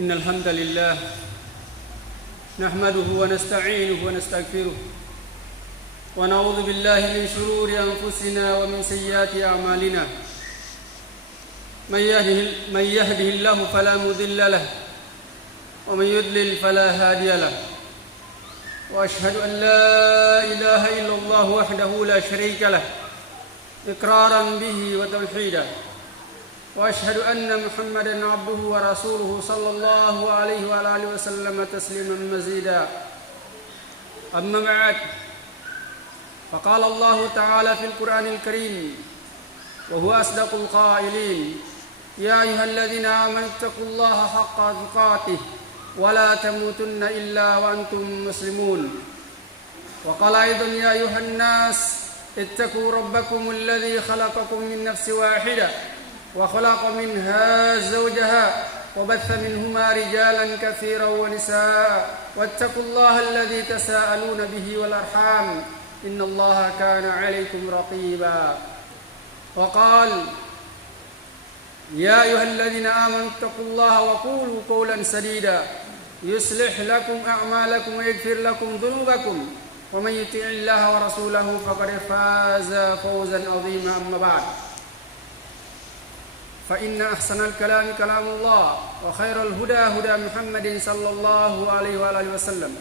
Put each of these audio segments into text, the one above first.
إن الحمد لله نحمده ونستعينه ونستغفره ونعوذ بالله من شرور أنفسنا ومن سيئات أعمالنا من يهده الله فلا مضل له ومن يضلل فلا هادي له وأشهد أن لا إله إلا الله وحده لا شريك له إقرارا به وتوحيدا وأشهد أن محمدا عبده ورسوله صلى الله عليه وعلى آله وسلم تسليما مزيدا أما بعد فقال الله تعالى في القرآن الكريم وهو أصدق القائلين يا أيها الذين آمنوا اتقوا الله حق تقاته ولا تموتن إلا وأنتم مسلمون وقال أيضا يا أيها الناس اتقوا ربكم الذي خلقكم من نفس واحدة وخلق منها زوجها وبث منهما رجالا كثيرا ونساء واتقوا الله الذي تساءلون به والأرحام إن الله كان عليكم رقيبا وقال يا أيها الذين آمنوا اتقوا الله وقولوا قولا سديدا يصلح لكم أعمالكم ويغفر لكم ذنوبكم ومن يطع الله ورسوله فقد فاز فوزا عظيما أما بعد فإن أحسن الكلام كلام الله وخير الهدى هدى محمد صلى الله عليه وآله وسلم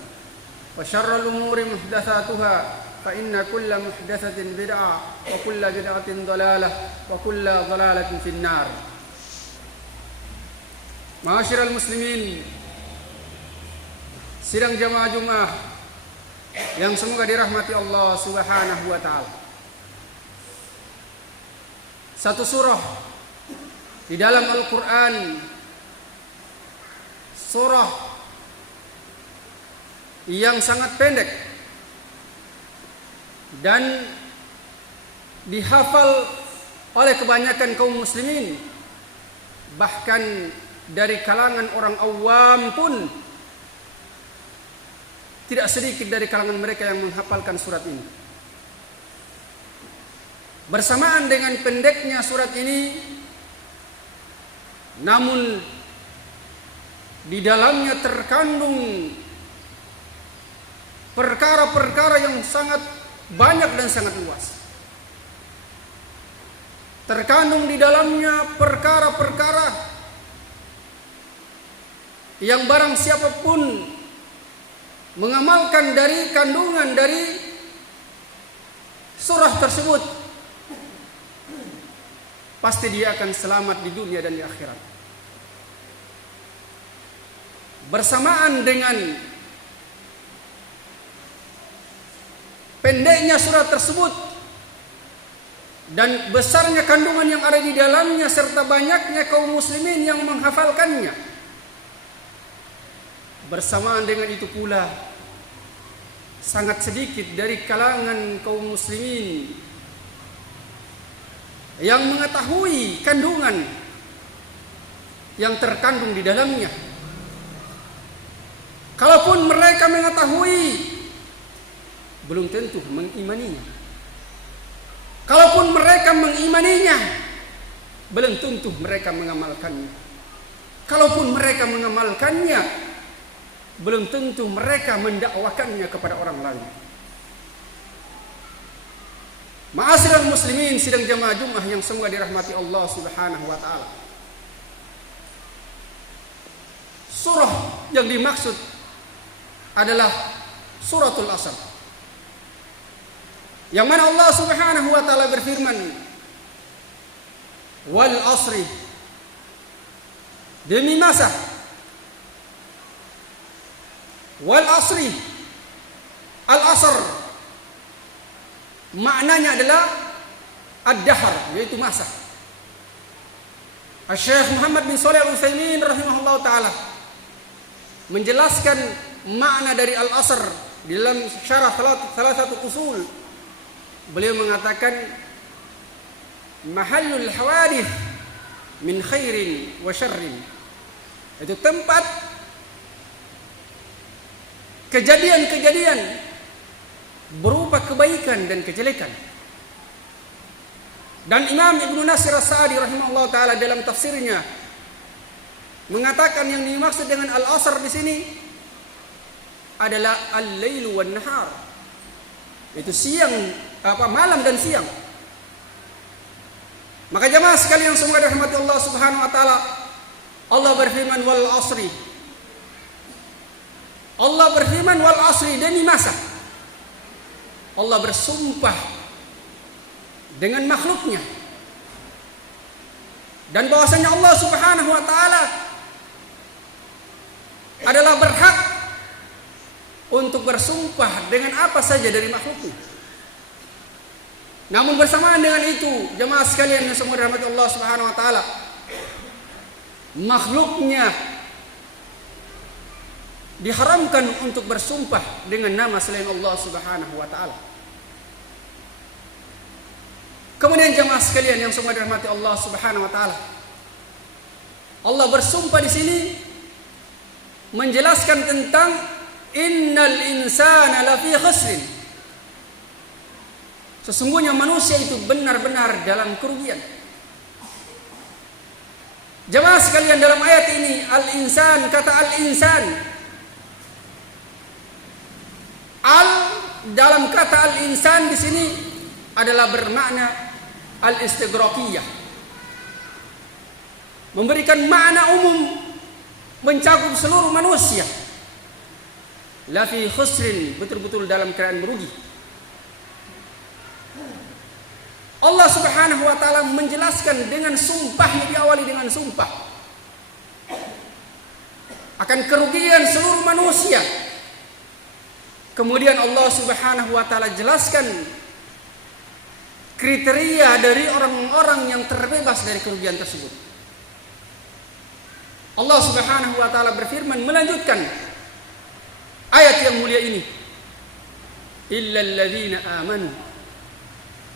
وشر الأمور محدثاتها فإن كل محدثة بدعة وكل بدعة ضلالة وكل ضلالة في النار. Ma'asyiral muslimin, sidang jamaah Jumat yang semoga dirahmati Allah Subhanahu wa taala. Satu surah di dalam Al-Qur'an, surah yang sangat pendek dan dihafal oleh kebanyakan kaum muslimin, bahkan dari kalangan orang awam pun tidak sedikit dari kalangan mereka yang menghafalkan surat ini. Bersamaan dengan pendeknya surat ini, namun di dalamnya terkandung perkara-perkara yang sangat banyak dan sangat luas. Terkandung di dalamnya perkara-perkara yang barang siapapun mengamalkan dari kandungan dari surah tersebut, pasti dia akan selamat di dunia dan di akhirat. Bersamaan dengan pendeknya surat tersebut dan besarnya kandungan yang ada di dalamnya serta banyaknya kaum muslimin yang menghafalkannya, bersamaan dengan itu pula sangat sedikit dari kalangan kaum muslimin yang mengetahui kandungan yang terkandung di dalamnya. Kalaupun mereka mengetahui, belum tentu mengimaninya. Kalaupun mereka mengimaninya, belum tentu mereka mengamalkannya. Kalaupun mereka mengamalkannya, belum tentu mereka mendakwakannya kepada orang lain. Ma'asyiral muslimin, sidang jamaah Jumat yang semoga dirahmati Allah Subhanahu wa taala. Surah yang dimaksud adalah suratul Asr, yang mana Allah Subhanahu wa taala berfirman, wal asri, demi masa, wal asri, al asr maknanya adalah ad-dahr, yaitu masa. Syekh Muhammad bin Shalih Al-Utsaimin rahimahullah taala menjelaskan makna dari al-asr di dalam syarah salah satu usul. Beliau mengatakan mahallul hawadith min khairin wa syarrin, itu tempat kejadian-kejadian berupa kebaikan dan kejelekan. Dan Imam Ibnu Nasir As-Sa'di rahimahullah taala dalam tafsirnya mengatakan yang dimaksud dengan al-asr di sini adalah al-lailu wan nahar. Itu siang, malam dan siang. Maka jemaah sekalian semoga dirahmati Allah Subhanahu wa taala, Allah berfirman wal asri. Allah berfirman wal asri, demi masa. Allah bersumpah dengan makhluknya. Dan bahwasanya Allah Subhanahu wa taala adalah berhak untuk bersumpah dengan apa saja dari makhluknya. Namun bersamaan dengan itu, jemaah sekalian yang semua dirahmati Allah Subhanahu wa taala, makhluknya diharamkan untuk bersumpah dengan nama selain Allah Subhanahu wa taala. Kemudian jemaah sekalian yang semua dirahmati Allah Subhanahu wa taala, Allah bersumpah di sini menjelaskan tentang innal insana lafi khusrin. Sesungguhnya manusia itu benar-benar dalam kerugian. Jemaah sekalian, dalam ayat ini al-insan, kata al-insan, dalam kata al-insan di sini adalah bermakna al-istighraqiyah, memberikan makna umum mencakup seluruh manusia. Lafi khusrin, betul-betul dalam keadaan merugi. Allah Subhanahu wa taala menjelaskan dengan sumpahnya, diawali dengan sumpah akan kerugian seluruh manusia. Kemudian Allah Subhanahu wa taala jelaskan kriteria dari orang-orang yang terbebas dari kerugian tersebut. Allah Subhanahu wa taala berfirman melanjutkan ayat yang mulia ini, illal ladzina amanu,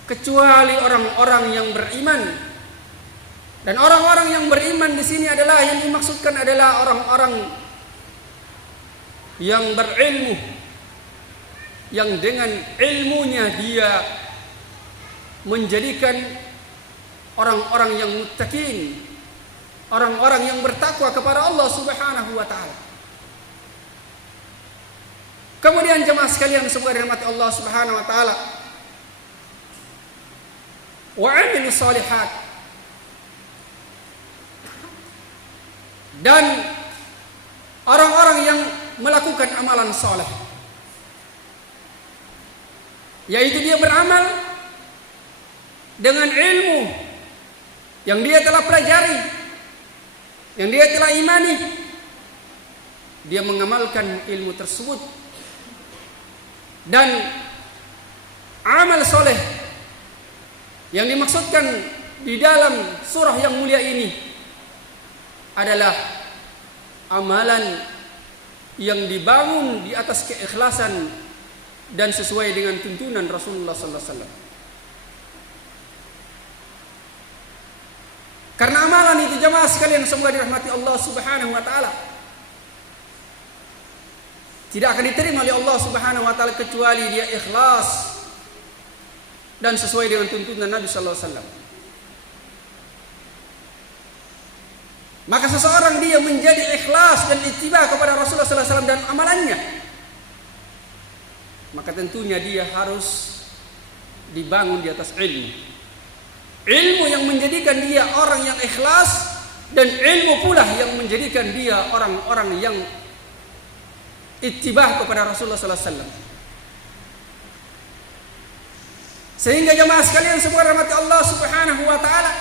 kecuali orang-orang yang beriman. Dan orang-orang yang beriman di sini adalah, yang dimaksudkan adalah orang-orang yang berilmu, yang dengan ilmunya dia menjadikan orang-orang yang muttaqin, orang-orang yang bertakwa kepada Allah Subhanahu wa taala. Kemudian jemaah sekalian semoga dirahmati Allah Subhanahu wa taala, wa 'amilu shalihat, dan orang-orang yang melakukan amalan saleh, yaitu dia beramal dengan ilmu yang dia telah pelajari, yang dia telah imani, dia mengamalkan ilmu tersebut. Dan amal soleh yang dimaksudkan di dalam surah yang mulia ini adalah amalan yang dibangun di atas keikhlasan dan sesuai dengan tuntunan Rasulullah sallallahu alaihi wasallam. Karena amalan itu jemaah sekalian semoga dirahmati Allah Subhanahu wa taala tidak akan diterima oleh Allah Subhanahu wa taala kecuali dia ikhlas dan sesuai dengan tuntunan Nabi sallallahu alaihi wasallam. Maka seseorang dia menjadi ikhlas dan ittiba kepada Rasulullah sallallahu alaihi wasallam dan amalannya, maka tentunya dia harus dibangun di atas ilmu. Ilmu yang menjadikan dia orang yang ikhlas, dan ilmu pula yang menjadikan dia orang-orang yang ittibah kepada Rasulullah sallallahu alaihi wasallam. Sehingga jemaah sekalian semua rahmat Allah Subhanahu wa taala,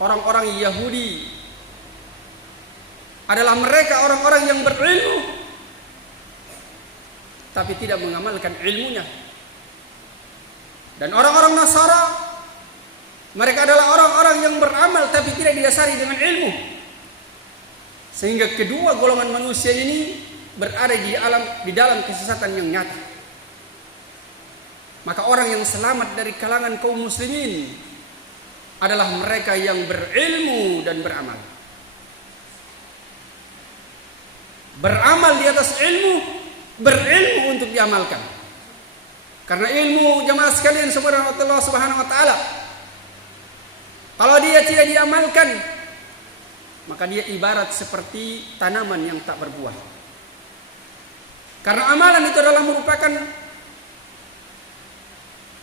orang-orang Yahudi adalah mereka orang-orang yang berilmu tapi tidak mengamalkan ilmunya. Dan orang-orang Nasara, mereka adalah orang-orang yang beramal tapi tidak didasari dengan ilmu. Sehingga kedua golongan manusia ini berada di dalam kesesatan yang nyata. Maka orang yang selamat dari kalangan kaum muslimin adalah mereka yang berilmu dan beramal. Beramal di atas ilmu, berilmu untuk diamalkan. Karena ilmu jemaah sekalian subhanallah subhanahu wa ta'ala, kalau dia tidak diamalkan, maka dia ibarat seperti tanaman yang tak berbuah. Karena amalan itu adalah merupakan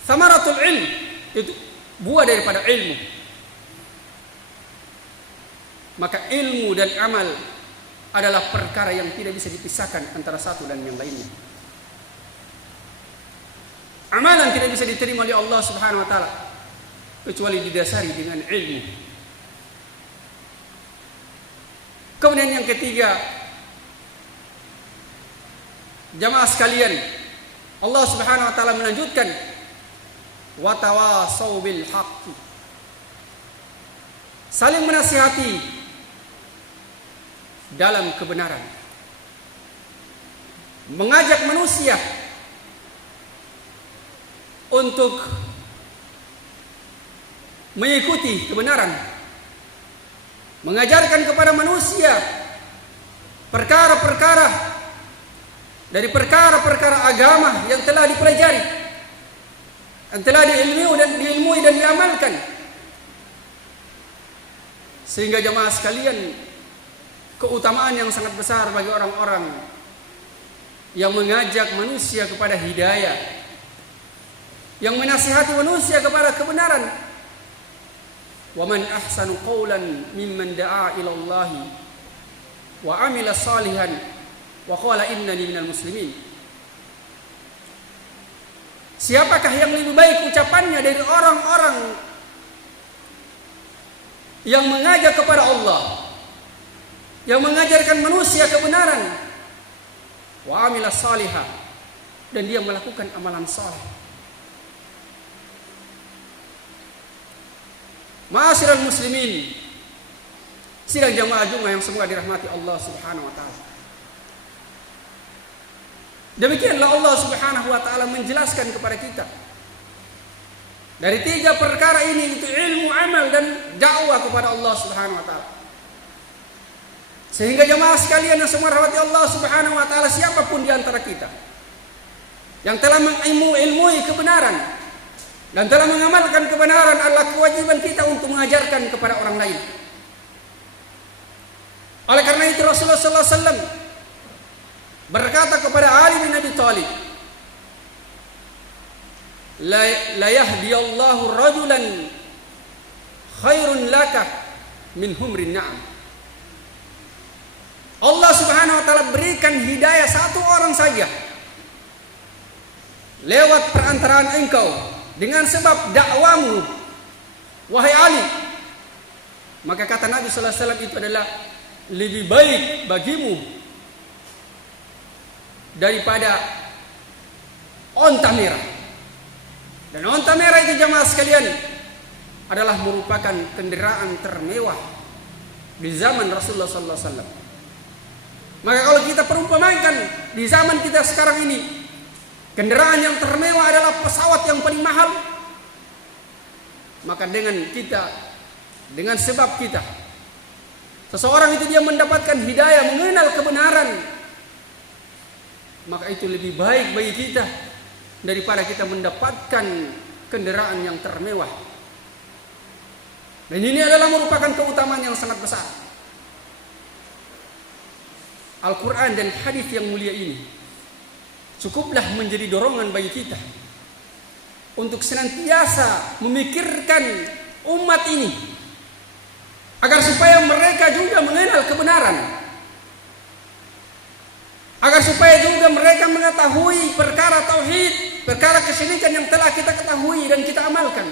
samaratul ilm, itu buah daripada ilmu. Maka ilmu dan amal adalah perkara yang tidak bisa dipisahkan antara satu dan yang lainnya. Amalan tidak bisa diterima oleh Allah Subhanahu wa taala kecuali didasari dengan ilmu. Kemudian yang ketiga, jamaah sekalian, Allah Subhanahu wa taala melanjutkan wa tawasau bil haqqi. Saling menasihati dalam kebenaran. Mengajak manusia untuk mengikuti kebenaran. Mengajarkan kepada manusia perkara-perkara dari perkara-perkara agama yang telah dipelajari, yang telah diilmui dan diamalkan. Sehingga jemaah sekalian, keutamaan yang sangat besar bagi orang-orang yang mengajak manusia kepada hidayah, yang menasihati manusia kepada kebenaran. Wa man ahsanu qawlan mimman da'a ila Allah wa 'amila salihan wa qala innani minal muslimin. Siapakah yang lebih baik ucapannya dari orang-orang yang mengajak kepada Allah, yang mengajarkan manusia kebenaran, wa 'amila salihan, dan dia melakukan amalan saleh. Ma'asyiral muslimin, sidang jamaah Jumat yang semoga dirahmati Allah Subhanahu wa taala. Demikianlah Allah Subhanahu wa taala menjelaskan kepada kita dari tiga perkara ini, itu ilmu, amal, dan dakwah kepada Allah Subhanahu wa taala. Sehingga jamaah sekalian yang semoga dirahmati Allah Subhanahu wa taala, siapapun di antara kita yang telah mengilmui kebenaran dan telah mengamalkan kebenaran, adalah kewajiban kita untuk mengajarkan kepada orang lain. Oleh karena itu Rasulullah sallallahu alaihi wasallam berkata kepada Ali bin Abi Thalib, la yahdiyallahu rajulan khairun laka min humrin na'am. Allah Subhanahu wa taala berikan hidayah satu orang saja lewat perantaraan engkau, dengan sebab dakwamu, wahai Ali. Maka kata Nabi sallallahu alaihi wasallam, itu adalah lebih baik bagimu daripada onta merah. Dan onta merah itu jamaah sekalian adalah merupakan kendaraan termewah di zaman Rasulullah sallallahu alaihi wasallam. Maka kalau kita perumpamakan di zaman kita sekarang ini, kendaraan yang termewah adalah pesawat yang paling mahal, maka dengan sebab kita, seseorang itu dia mendapatkan hidayah, mengenal kebenaran, maka itu lebih baik bagi kita daripada kita mendapatkan kendaraan yang termewah. Dan ini adalah merupakan keutamaan yang sangat besar. Al-Quran dan hadis yang mulia ini cukuplah menjadi dorongan bagi kita untuk senantiasa memikirkan umat ini, agar supaya mereka juga mengenal kebenaran, agar supaya juga mereka mengetahui perkara tauhid, perkara kesyirikan yang telah kita ketahui dan kita amalkan,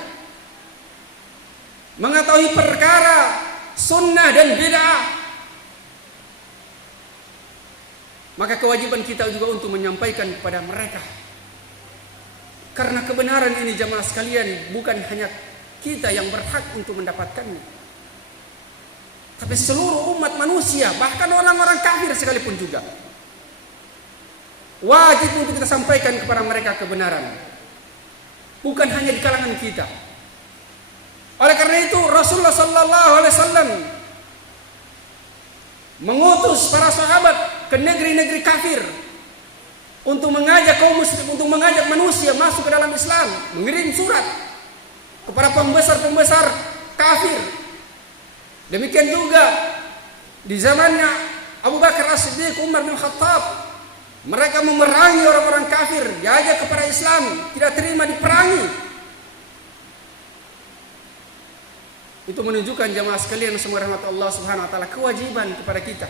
mengetahui perkara sunnah dan bid'ah. Maka kewajiban kita juga untuk menyampaikan kepada mereka, karena kebenaran ini jamaah sekalian bukan hanya kita yang berhak untuk mendapatkannya, tapi seluruh umat manusia, bahkan orang-orang kafir sekalipun juga wajib untuk kita sampaikan kepada mereka kebenaran, bukan hanya di kalangan kita. Oleh karena itu Rasulullah sallallahu alaihi wasallam mengutus para sahabat ke negeri-negeri kafir untuk mengajak kaum muslim, untuk mengajak manusia masuk ke dalam Islam, mengirim surat kepada pembesar-pembesar kafir. Demikian juga Di zamannya Abu Bakar As-Siddiq, Umar bin Khattab, mereka memerangi orang-orang kafir, diajak kepada Islam, tidak terima diperangi. Itu menunjukkan jamaah sekalian semua rahmat Allah Subhanahu wa taala kewajiban kepada kita,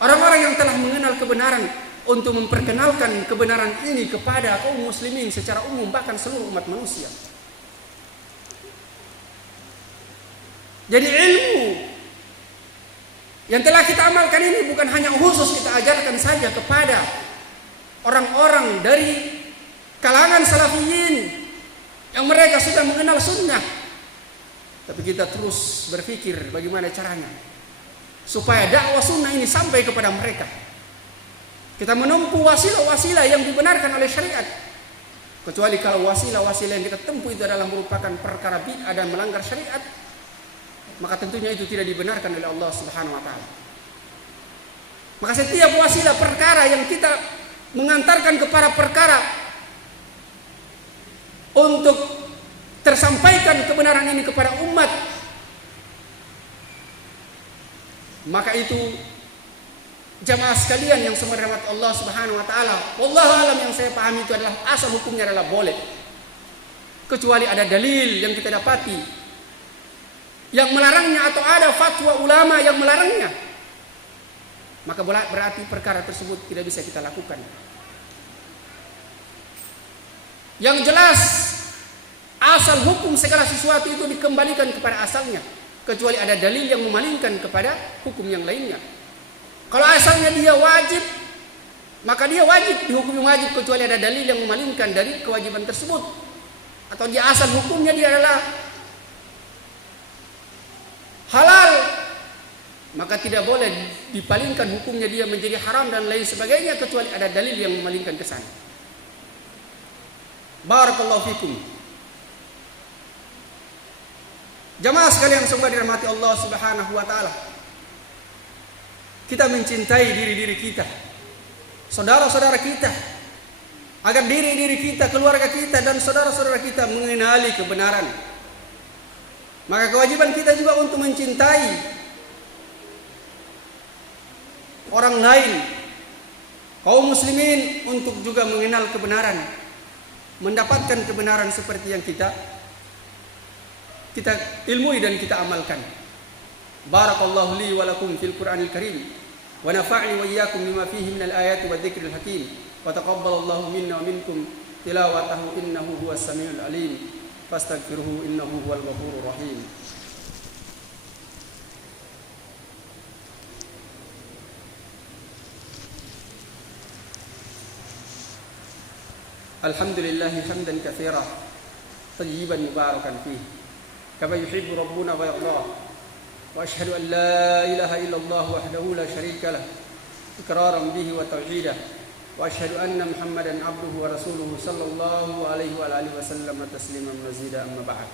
orang-orang yang telah mengenal kebenaran, untuk memperkenalkan kebenaran ini kepada kaum muslimin secara umum, bahkan seluruh umat manusia. Jadi ilmu yang telah kita amalkan ini bukan hanya khusus kita ajarkan saja kepada orang-orang dari kalangan salafiyin yang mereka sudah mengenal sunnah, tapi kita terus berpikir bagaimana caranya supaya dakwah sunnah ini sampai kepada mereka. Kita menempuh wasilah-wasilah yang dibenarkan oleh syariat, kecuali kalau wasilah-wasilah yang kita tempuh itu adalah merupakan perkara bid'ah dan melanggar syariat, maka tentunya itu tidak dibenarkan oleh Allah Subhanahu wa taala. Maka setiap wasilah perkara yang kita mengantarkan kepada perkara untuk tersampaikan kebenaran ini kepada umat, maka itu jamaah sekalian yang semua dirahmati Allah Subhanahu wa taala, wallahu alam, yang saya pahami itu adalah asal hukumnya adalah boleh, kecuali ada dalil yang kita dapati yang melarangnya atau ada fatwa ulama yang melarangnya, maka berarti perkara tersebut tidak bisa kita lakukan. Yang jelas asal hukum segala sesuatu itu dikembalikan kepada asalnya, kecuali ada dalil yang memalingkan kepada hukum yang lainnya. Kalau asalnya dia wajib, maka dia wajib dihukumi wajib, kecuali ada dalil yang memalingkan dari kewajiban tersebut. Atau dia asal hukumnya dia adalah halal, maka tidak boleh dipalingkan hukumnya dia menjadi haram dan lain sebagainya, kecuali ada dalil yang memalingkan ke sana. Barakallahu fikum. Jamaah sekalian semua dirahmati Allah Subhanahu wa taala, kita mencintai diri-diri kita, saudara-saudara kita, agar diri-diri kita, keluarga kita dan saudara-saudara kita mengenali kebenaran. Maka kewajiban kita juga untuk mencintai orang lain, kaum muslimin, untuk juga mengenal kebenaran, mendapatkan kebenaran seperti yang kita ilmui dan kita amalkan. Barakallahu li wa lakum fil Qur'anil Karim wa nafa'ni wa iyyakum bima fihi minal ayati wa dzikril hakim wa taqabbalallahu minna wa minkum tilawatahu innahu huwas samiul alim fastaghfiruhu innahu huwal ghafurur rahim. Alhamdulillahi hamdan katsiran tayyiban mubarakan fihi kama yuhibbu rabbuna wa yardah. Wa asyhadu an la ilaha illallah wahdahu la syarika lah iqraran bihi wa tauhidah. Wa asyhadu anna Muhammadan abduhu wa rasuluhu sallallahu alaihi wa alihi wasallam tasliman mazida, amma ba'd.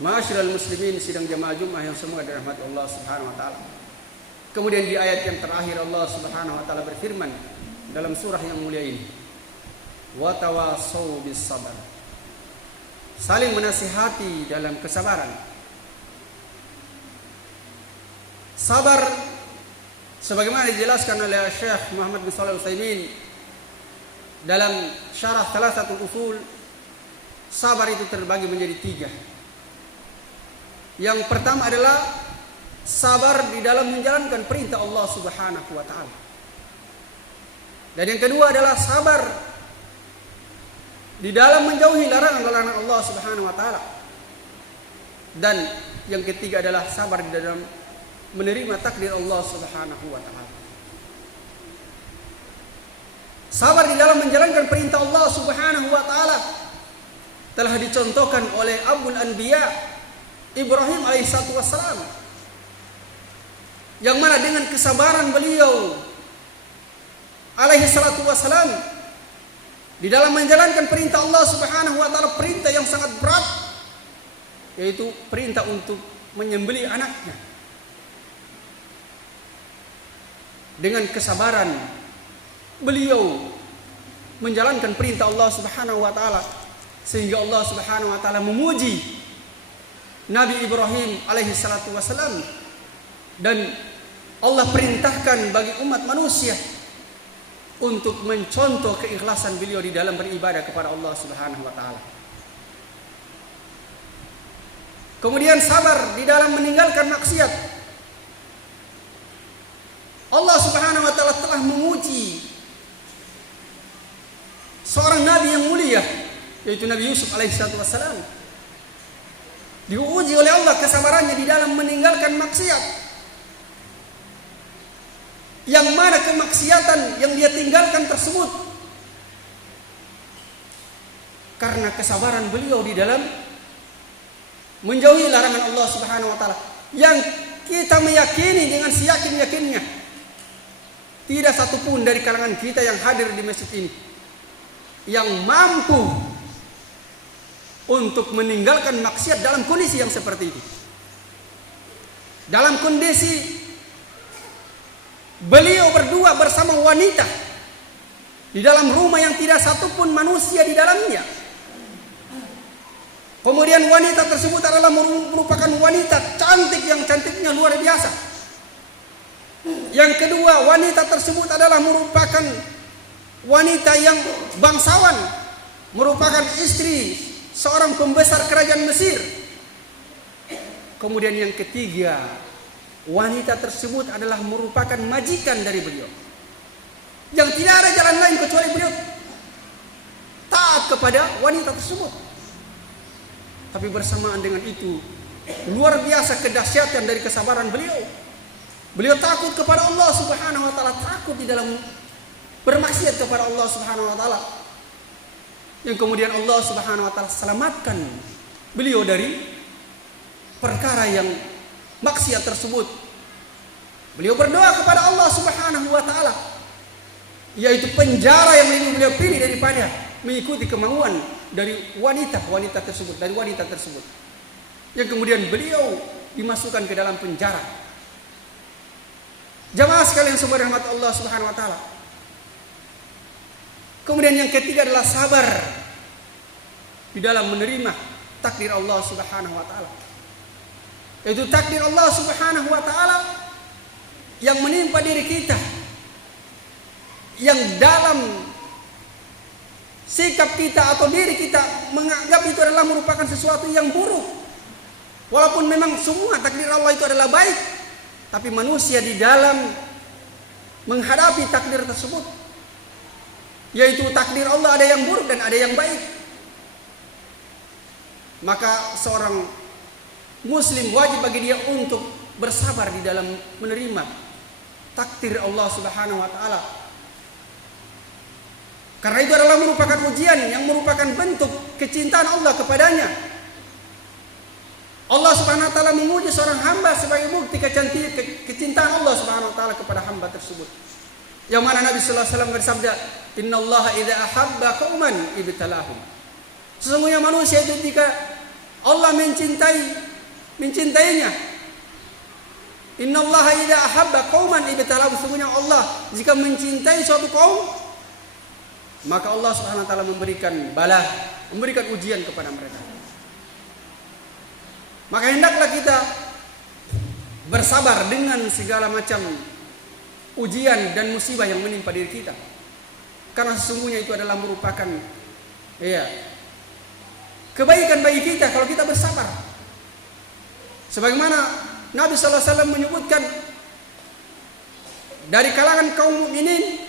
Ma'asyiral muslimin, sidang jamaah Jumat yang semoga dirahmati Allah Subhanahu wa taala. Kemudian di ayat yang terakhir Allah Subhanahu wa taala berfirman dalam surah yang mulia ini, wa tawassaw bis sabr. Saling menasihati dalam kesabaran. Sabar sebagaimana dijelaskan oleh Syekh Muhammad bin Shalih Al-Utsaimin dalam syarah Thalathatul Usul, sabar itu terbagi menjadi 3. Yang pertama adalah sabar di dalam menjalankan perintah Allah Subhanahu wa taala. Dan yang kedua adalah sabar di dalam menjauhi larangan-larangan Allah Subhanahu wa taala. Dan yang ketiga adalah sabar di dalam menerima takdir Allah Subhanahu wa taala. Sabar di dalam menjalankan perintah Allah Subhanahu wa taala telah dicontohkan oleh Abul Anbiya Ibrahim alaihissalatu wassalam, yang mana dengan kesabaran beliau alaihissalatu wassalam di dalam menjalankan perintah Allah Subhanahu wa taala, perintah yang sangat berat, yaitu perintah untuk menyembelih anaknya. Dengan kesabaran beliau menjalankan perintah Allah Subhanahu wa taala, sehingga Allah Subhanahu wa taala memuji Nabi Ibrahim alaihi salatu wasalam Dan Allah perintahkan bagi umat manusia untuk mencontoh keikhlasan beliau di dalam beribadah kepada Allah Subhanahu wa taala. Kemudian sabar di dalam meninggalkan maksiat. Allah Subhanahu wa taala telah menguji seorang nabi yang mulia, yaitu Nabi Yusuf alaihissalatu wassalam. Diuji oleh Allah kesabarannya di dalam meninggalkan maksiat. Yang mana kemaksiatan yang dia tinggalkan tersebut karena kesabaran beliau di dalam menjauhi larangan Allah Subhanahu wa taala. Yang kita meyakini dengan seyakin-yakinnya, tidak satupun dari kalangan kita yang hadir di masjid ini yang mampu untuk meninggalkan maksiat dalam kondisi yang seperti itu. Dalam kondisi beliau berdua bersama wanita di dalam rumah yang tidak satupun manusia di dalamnya. Kemudian wanita tersebut adalah merupakan wanita cantik yang cantiknya luar biasa. Yang kedua, wanita tersebut adalah merupakan wanita yang bangsawan, merupakan istri seorang pembesar kerajaan Mesir. Kemudian yang ketiga, wanita tersebut adalah merupakan majikan dari beliau, yang tidak ada jalan lain kecuali beliau taat kepada wanita tersebut. Tapi bersamaan dengan itu, luar biasa kedahsyatan dari kesabaran beliau. Beliau takut kepada Allah Subhanahu wa taala, takut di dalam bermaksiat kepada Allah Subhanahu wa taala. Yang kemudian Allah Subhanahu wa taala selamatkan beliau dari perkara yang maksiat tersebut. Beliau berdoa kepada Allah Subhanahu wa taala, yaitu penjara yang lebih beliau pilih daripada mengikuti kemauan dari wanita tersebut, Yang kemudian beliau dimasukkan ke dalam penjara. Jamaah sekalian subhanahu Allah Subhanahu wa taala. Kemudian yang ketiga adalah sabar di dalam menerima takdir Allah Subhanahu wa taala. Yaitu takdir Allah Subhanahu wa taala yang menimpa diri kita, yang dalam sikap kita atau diri kita menganggap itu adalah merupakan sesuatu yang buruk. Walaupun memang semua takdir Allah itu adalah baik, tapi manusia di dalam menghadapi takdir tersebut, yaitu takdir Allah ada yang buruk dan ada yang baik, maka seorang muslim wajib bagi dia untuk bersabar di dalam menerima takdir Allah Subhanahu wa taala. Karena itu adalah merupakan ujian yang merupakan bentuk kecintaan Allah kepadanya. Allah Subhanahu wa taala menguji seorang hamba sebagai bukti kecintaan Allah Subhanahu wa taala kepada hamba tersebut. Yang mana Nabi sallallahu alaihi wasallam bersabda, "Innallaha idza ahabba qauman ibtalahum." Sesungguhnya manusia itu jika Allah mencintainya. Innallaha idza ahabba qauman ibtalahum. Sesungguhnya Allah jika mencintai suatu kaum, maka Allah Subhanahu wa taala memberikan bala, memberikan ujian kepada mereka. Maka hendaklah kita bersabar dengan segala macam ujian dan musibah yang menimpa diri kita. Karena sesungguhnya itu adalah merupakan kebaikan bagi kita kalau kita bersabar. Sebagaimana Nabi sallallahu alaihi wasallam menyebutkan dari kalangan kaum mukminin,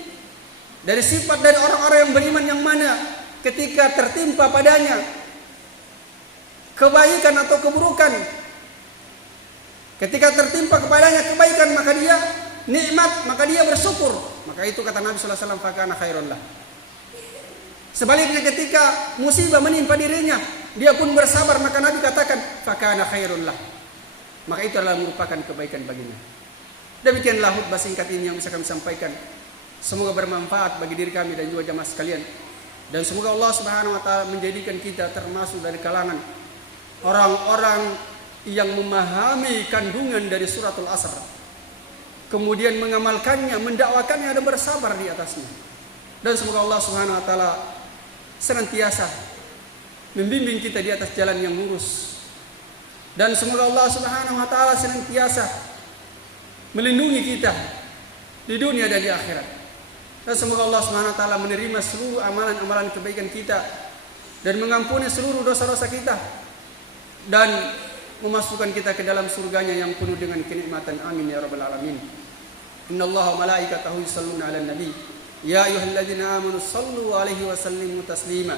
dari sifat dari orang-orang yang beriman yang mana ketika tertimpa padanya kebaikan atau keburukan, ketika tertimpa kepadanya kebaikan maka dia nikmat, maka dia bersyukur. Maka itu kata Nabi sallallahu alaihi wasallam, fakana khairun lah. Sebaliknya ketika musibah menimpa dirinya, dia pun bersabar, maka Nabi katakan fakana khairun lah. Maka itu adalah merupakan kebaikan baginya. Demikianlah khutbah singkat ini yang bisa kami sampaikan. Semoga bermanfaat bagi diri kami dan juga jamaah sekalian. Dan semoga Allah Subhanahu wa taala menjadikan kita termasuk dari kalangan orang-orang yang memahami kandungan dari suratul Asr, kemudian mengamalkannya, mendakwakannya dan bersabar di atasnya. Dan semoga Allah Subhanahu wa taala senantiasa membimbing kita di atas jalan yang lurus. Dan semoga Allah Subhanahu wa taala senantiasa melindungi kita di dunia dan di akhirat. Dan semoga Allah Subhanahu wa taala menerima seluruh amalan-amalan kebaikan kita dan mengampuni seluruh dosa-dosa kita dan memasukkan kita ke dalam surganya yang penuh dengan kenikmatan. Amin ya rabbal alamin. Innallaha wa malaikatahu yusholluna 'alan nabi ya ayyuhalladzina amanu shallu 'alaihi wa sallimu taslima.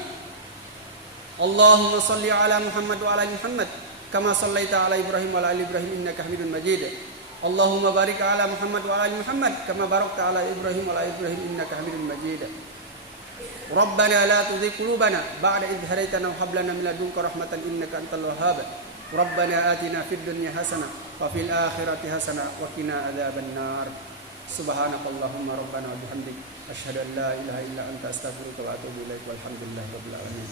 Allahumma shalli 'ala Muhammad wa 'ala ali Muhammad kama shallaita 'ala Ibrahim wa 'ala ali Ibrahim innaka Hamidum Majid. Allahumma barik 'ala Muhammad wa 'ala ali Muhammad kama barakta 'ala Ibrahim wa 'ala ali Ibrahim innaka Hamidum Majid. Rabbana la tuzigh qulubana ba'da idh hadaytana wa hab lana min ladunka rahmatan innaka antal wahhab. Rabbana atina fid dunya hasanah wa fil akhirati hasanah wa qina adzaban nar. Subhanakallahumma rabbana wa bihamdik asyhadu an la ilaha illa anta astaghfiruka wa atubu ilaik. Walhamdulillahirabbil alamin.